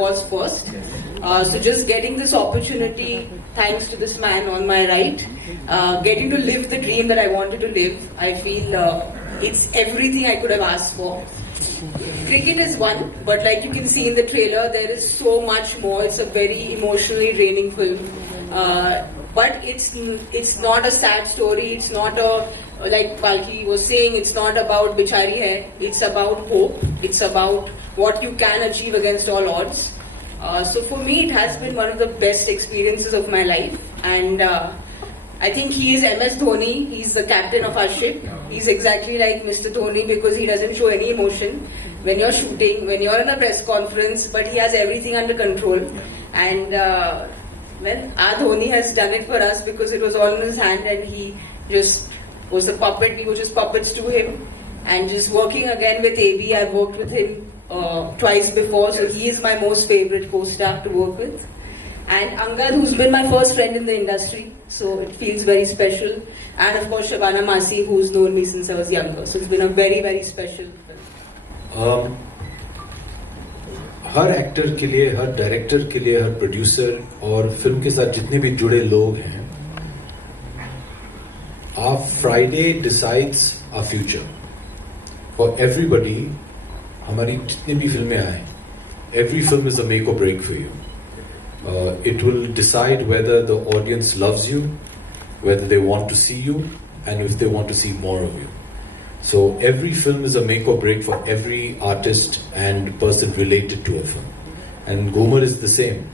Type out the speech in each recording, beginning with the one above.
was first. So just getting this opportunity, thanks to this man on my right, getting to live the dream that I wanted to live, I feel it's everything I could have asked for. Cricket is one, but like you can see in the trailer, there is so much more. It's a very emotionally draining film. But it's not a sad story. It's not like Balki was saying, it's not about bichari hai. It's about hope. It's about what you can achieve against all odds. So for me, it has been one of the best experiences of my life. And I think he is MS Dhoni. He's the captain of our ship. He's exactly like Mr. Dhoni because he doesn't show any emotion when you're shooting, when you're in a press conference, but he has everything under control. And well, our Dhoni has done it for us because it was all in his hand and he just was a puppet. We were just puppets to him. And just working again with AB, I've worked with him twice before, so he is my most favorite co-star to work with. And Angad, who's been my first friend in the industry, so it feels very special. And of course, Shabana Masi, who's known me since I was younger. So it's been a very, very special film. Her actor के लिए, हर director के लिए, हर producer और film के साथ जितने भी जुड़े लोग हैं, our Friday decides our future. For everybody, हमारी जितनी भी फिल्में आए, every film is a make or break for you. It will decide whether the audience loves you, whether they want to see you, and if they want to see more of you. So every film is a make or break for every artist and person related to a film. And Ghoomar is the same.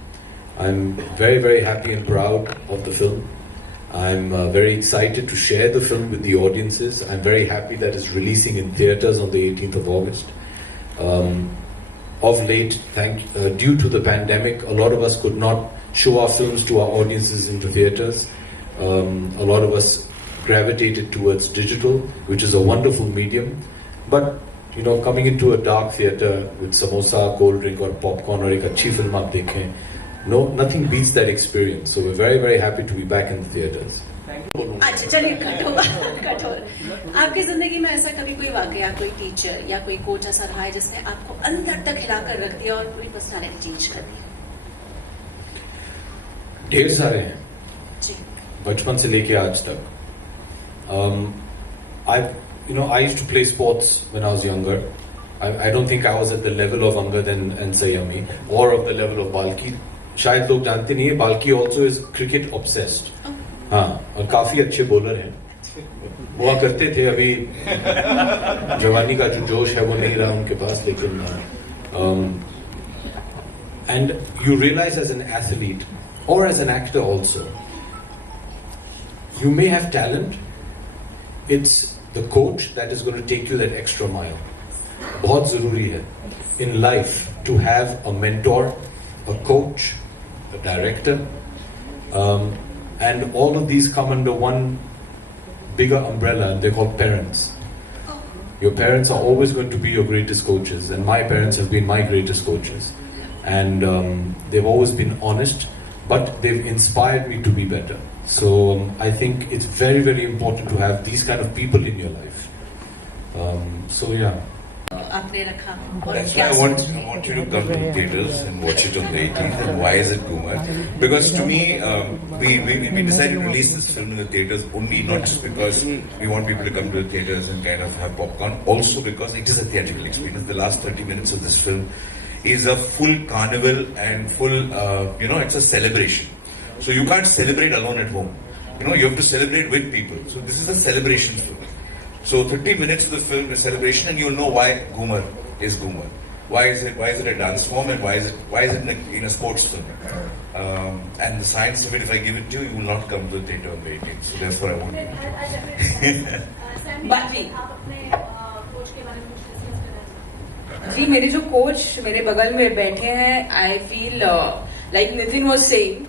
I'm very, very happy and proud of the film. I'm very excited to share the film with the audiences. I'm very happy that it's releasing in theatres on the 18th of August. Of late, due to the pandemic, a lot of us could not show our films to our audiences in the theatres. A lot of us gravitated towards digital, which is a wonderful medium. But you know, coming into a dark theatre with samosa, cold drink, or popcorn, or एक अच्छी film आप देखें, nothing beats that experience. So we're very, very happy to be back in the theatres. अच्छा चलिए कठोर आपकी जिंदगी में ऐसा कभी कोई वाकया, कोई टीचर या कोई कोच ऐसा रहा है जिसने आपको अंदर तक हिला कर रख दिया और पूरी पर्सनालिटी चेंज कर दी? ढेर सारे हैं जी, बचपन से लेके आज तक. I used to play sports when I was younger. I don't think I was at the level of Angad and Saiyami or of the level of Balki. शायद लोग जानते नहीं है, Balki also is cricket obsessed. हाँ, और काफी अच्छे bowler हैं. हुआ करते थे, अभी जवानी का जो जोश है वो नहीं रहा उनके पास, लेकिन and you realize as an athlete or as an actor also, you may have talent. It's the coach that is going to take you that extra mile. बहुत ज़रूरी है in life to have a mentor, a coach, a director, and all of these come under one bigger umbrella, and they're called parents. Your parents are always going to be your greatest coaches, and my parents have been my greatest coaches. And they've always been honest, but they've inspired me to be better. So I think it's very, very important to have these kind of people in your life. So yeah. That's why I want you to come to the theatres and watch it on the 18th. And why is it Ghoomar? Because to me, we decided to release this film in the theatres only not just because we want people to come to the theatres and kind of have popcorn, also because it is a theatrical experience. The last 30 minutes of this film is a full carnival and full, it's a celebration. So you can't celebrate alone at home. You have to celebrate with people. So this is a celebration film. So 30 minutes of the film is celebration, and you'll know why Ghoomar is Ghoomar. Why is it a dance form, and why is it in a sports film? And the science of it, if I give it to you, you will not come to the theatre on the 18th. So therefore, I want you. Balki. जी, मेरे जो coach मेरे बगल में बैठे हैं, I feel like Nitin was saying,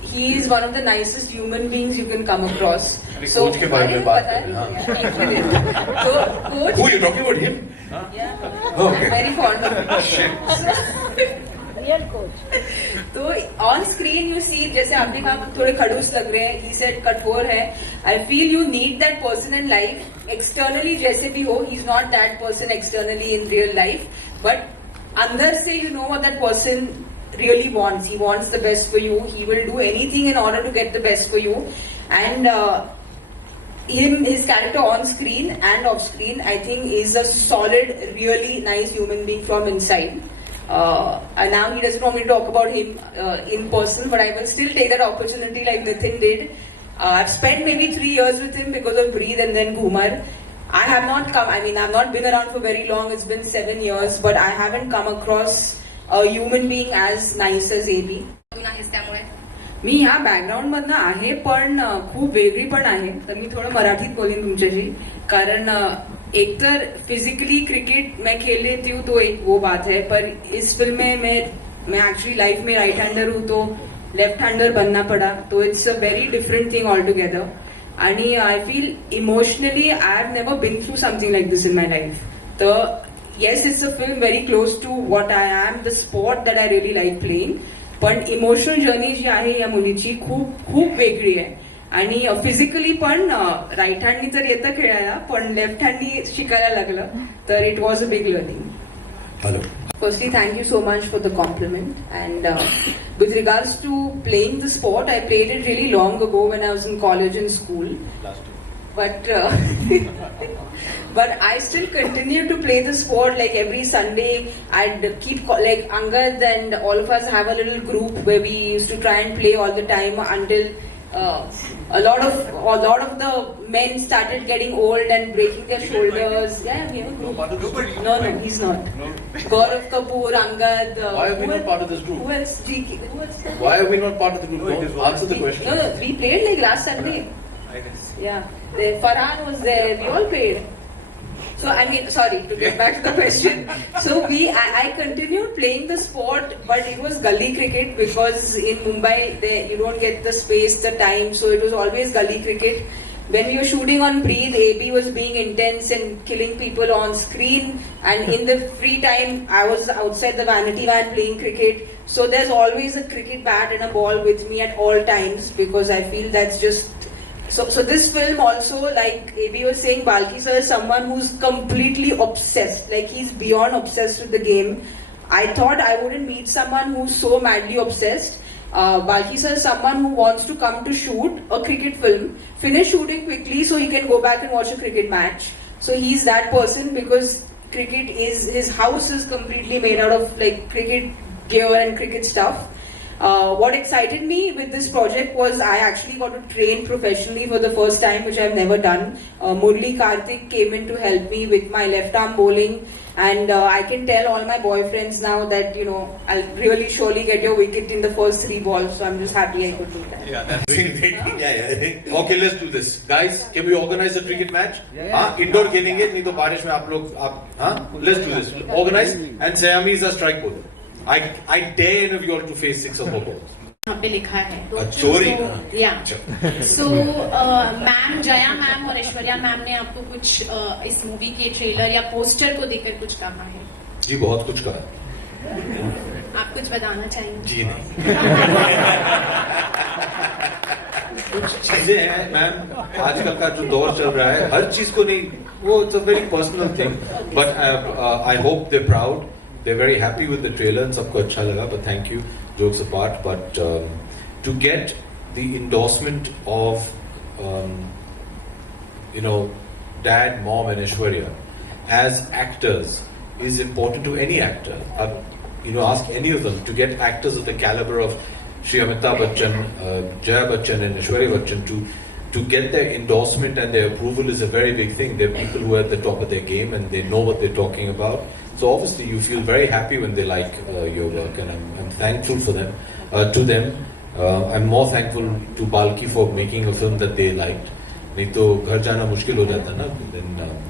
he is one of the nicest human beings you can come across. So coach के बारे में बात कर रहे हैं. So coach. Who are you talking about him? Yeah. Oh, okay. I'm very fond of him. Real coach. तो on screen you see, जैसे आपने कहा थोड़े खड़ूस लग रहे हैं, he said कठोर है. I feel you need that person in life. Externally जैसे भी हो, he's not that person externally in real life, but अंदर से you know what that person really wants. He wants the best for you. He will do anything in order to get the best for you. And his character on screen and off screen, I think, is a solid, really nice human being from inside. And now he doesn't want me to talk about him in person, but I will still take that opportunity like Nitin did. I've spent maybe 3 years with him because of Breathe and then Ghoomar. I've not been around for very long, it's been 7 years, but I haven't come across a human being as nice as AB. मी ह्या background मधनं आहे पण खूप वेगळी पण आहे, तर मी थोडं मराठीत बोलेन तुमच्याशी. कारण एकतर फिजिकली क्रिकेट मैं खेल लेती हूँ तो एक वो बात है, पर इस फिल्म में मैं एक्चुअली लाइफ में राइट हैंडर हूँ तो लेफ्ट हैंडर बनना पड़ा, तो it's a very different thing altogether. आणि I feel emotionally I have never been through something like this in my life. तर yes, it's a film very close to what I am, the sport that I really like playing. पण emotional journey जी आहे या मुलीची खूप खूप वेगळी आहे. आणि फिजिकली पण राईट हँडनी तर येतं खेळायला, पण लेफ्ट हँडनी शिकायला लागलं, तर it was a big learning. Hello. Firstly, thank you so much for the compliment. And with regards to playing the sport, I played it really long ago when I was in college and school. But but I still continue to play the sport. Like every Sunday, I'd keep like Angad and all of us have a little group where we used to try and play all the time until a lot of the men started getting old and breaking their shoulders. Yeah, we have a group. No, he's not. Gaurav Kapoor, Angad. Why are we not part of this group? Who else? GK. Who else? Why are we not part of the group? Answer the question. No, we played like last Sunday. I guess. Yeah, Farhan was there. We all played. So sorry, to get back to the question. So I continued playing the sport, but it was gully cricket because in Mumbai you don't get the space, the time. So it was always gully cricket. When we were shooting on Breathe, AB was being intense and killing people on screen. And in the free time, I was outside the vanity van playing cricket. So there's always a cricket bat and a ball with me at all times because I feel that's just. So this film also, like AB was saying, Balki sir is someone who's completely obsessed. Like he's beyond obsessed with the game. I thought I wouldn't meet someone who's so madly obsessed. Balki sir is someone who wants to come to shoot a cricket film, finish shooting quickly so he can go back and watch a cricket match. So he's that person because cricket is, his house is completely made out of like cricket gear and cricket stuff. What excited me with this project was I actually got to train professionally for the first time, which I've never done. Murli Karthik came in to help me with my left arm bowling, and I can tell all my boyfriends now that I'll really surely get your wicket in the first 3 balls. So I'm just happy I could do that. Yeah, that's yeah. Okay, let's do this, guys. Can we organize a cricket match? Indoor खेलेंगे नहीं तो बारिश में आप लोग let's do this. Organize, and Saiyami is a strike bowler. I dare any of you all to face 6 or 4 balls. यहाँ पे लिखा है. Sorry. So ma'am, Jaya ma'am और ऐश्वर्या मैम ने आपको कुछ इस मूवी के ट्रेलर या पोस्टर को देखकर कुछ कहा है? जी बहुत कुछ कहा. आप कुछ बताना चाहेंगे? जी नहीं. कुछ चीजें हैं मैम, आजकल का जो दौर चल रहा है, हर चीज को नहीं, वो it's a very personal thing. But I hope they proud. They're very happy with the trailer and सबको अच्छा लगा, but thank you, jokes apart. But to get the endorsement of dad, mom and Aishwarya as actors is important to any actor. Ask any of them to get actors of the caliber of Shri Amitabh Bachchan, Jaya Bachchan and Aishwarya Bachchan to get their endorsement and their approval is a very big thing. They're people who are at the top of their game and they know what they're talking about. So obviously you feel very happy when they like your work, and I'm thankful for them. To them, I'm more thankful to Balki for making a film that they liked. नहीं तो घर जाना मुश्किल हो जाता ना.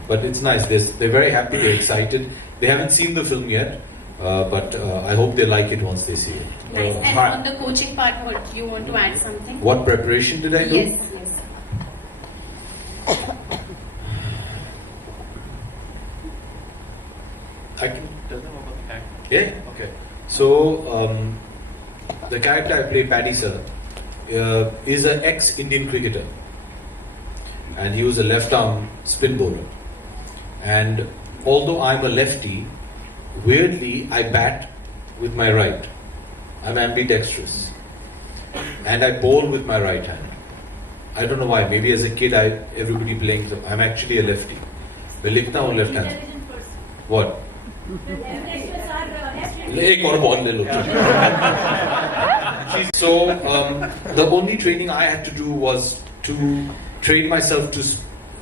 But it's nice. They're very happy. They're excited. They haven't seen the film yet, but I hope they like it once they see it. Nice. And on the coaching part, what you want to add something? What preparation did I do? Yes. I can tell them about the character. Yeah. Okay. So the character I play, Paddy sir, is an ex-Indian cricketer, and he was a left-arm spin bowler. And although I'm a lefty, weirdly, I bat with my right. I'm ambidextrous. And I bowl with my right hand. I don't know why. Maybe as a kid, everybody playing. I'm actually a lefty. मैं लिखता हूँ left hand. What? एक और ball ले लो. So the only training I had to do was to train myself to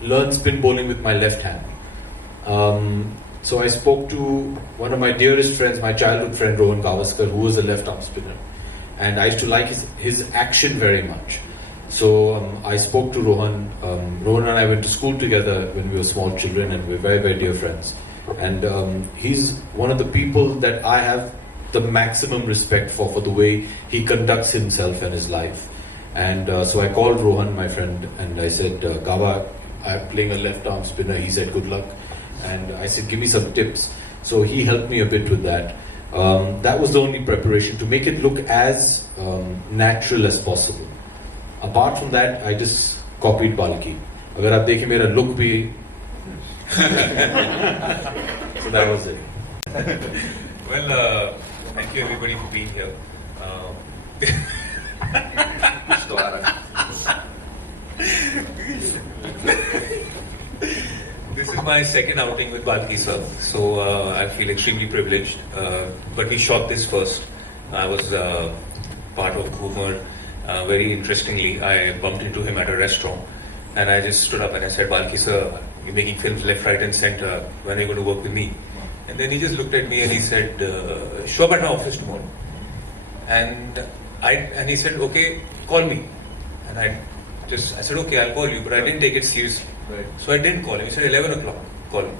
learn spin bowling with my left hand. So I spoke to one of my dearest friends, my childhood friend Rohan Gavaskar, who was a left arm spinner, and I used to like his action very much. So I spoke to Rohan. Rohan and I went to school together when we were small children, and we're very, very dear friends. And he's one of the people that I have the maximum respect for the way he conducts himself and his life. And so I called Rohan, my friend, and I said, Gava, I'm playing a left arm spinner. He said, good luck. And I said, give me some tips. So he helped me a bit with that. That was the only preparation, to make it look as natural as possible. Apart from that, I just copied Balki. Agar aap dekhe mera look bhi. So that was it. Well, thank you everybody for being here. This is my second outing with Balki sir, so I feel extremely privileged. But we shot this first. I was part of Ghoomar. Very interestingly, I bumped into him at a restaurant, and I just stood up and I said, Balki sir, you're making films left, right and center. When are you going to work with me? And then he just looked at me and he said, show up at my office tomorrow. And he said, okay, call me. And I said, okay, I'll call you, but I didn't take it seriously. Right. So I didn't call him. He said, 11 o'clock, call me.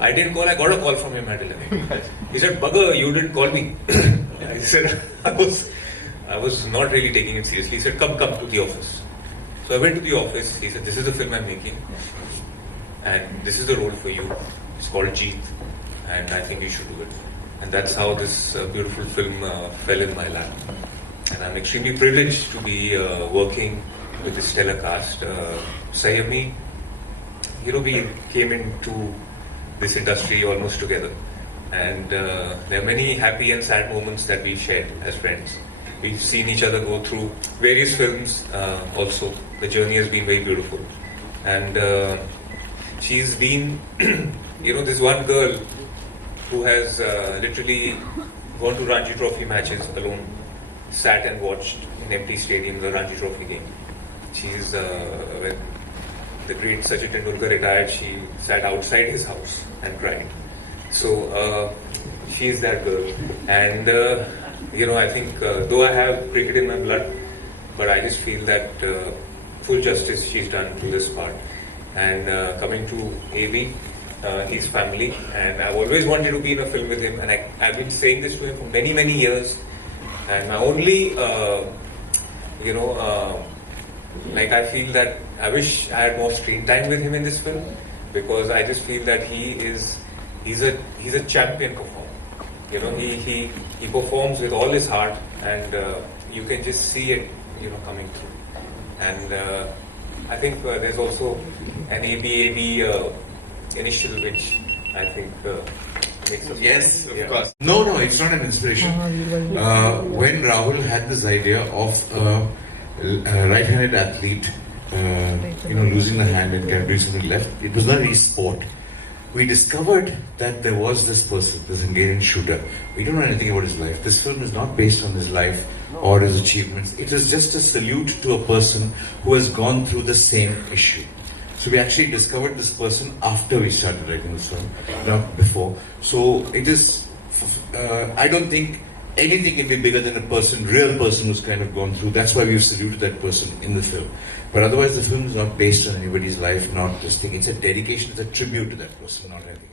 I didn't call, I got a call from him at 11. He said, Bugger, you didn't call me. I said, I was not really taking it seriously. He said, come to the office. So I went to the office. He said, this is the film I'm making. And this is the role for you. It's called Jeet. And I think you should do it. And that's how this beautiful film fell in my lap. And I'm extremely privileged to be working with this stellar cast. Saiyami, we came into this industry almost together. And there are many happy and sad moments that we've shared as friends. We've seen each other go through various films also. The journey has been very beautiful. And she's been, this one girl who has literally gone to Ranji Trophy matches alone, sat and watched in empty stadium the Ranji Trophy game. She's, when the great Sachin Tendulkar retired, she sat outside his house and cried. So she's that girl. And I think though I have cricket in my blood, but I just feel that full justice she's done to this part. And coming to AV, his family, and I've always wanted to be in a film with him, and I've been saying this to him for many, many years. And my only, I feel that I wish I had more screen time with him in this film, because I just feel that he's a champion performer. He performs with all his heart, and you can just see it, coming through. And I think there's also an ABAB initial, which I think makes us. Yes, of course. No, it's not an inspiration. When Rahul had this idea of a right-handed athlete, losing the hand and doing something left, it was not really sport. We discovered that there was this person, this Hungarian shooter. We don't know anything about his life. This film is not based on his life or his achievements. It is just a salute to a person who has gone through the same issue. So we actually discovered this person after we started writing this film, not before. So it is, I don't think anything can be bigger than a real person who's kind of gone through. That's why we've saluted that person in the film. But otherwise the film is not based on anybody's life, not this thing. It's a dedication, it's a tribute to that person, not anything.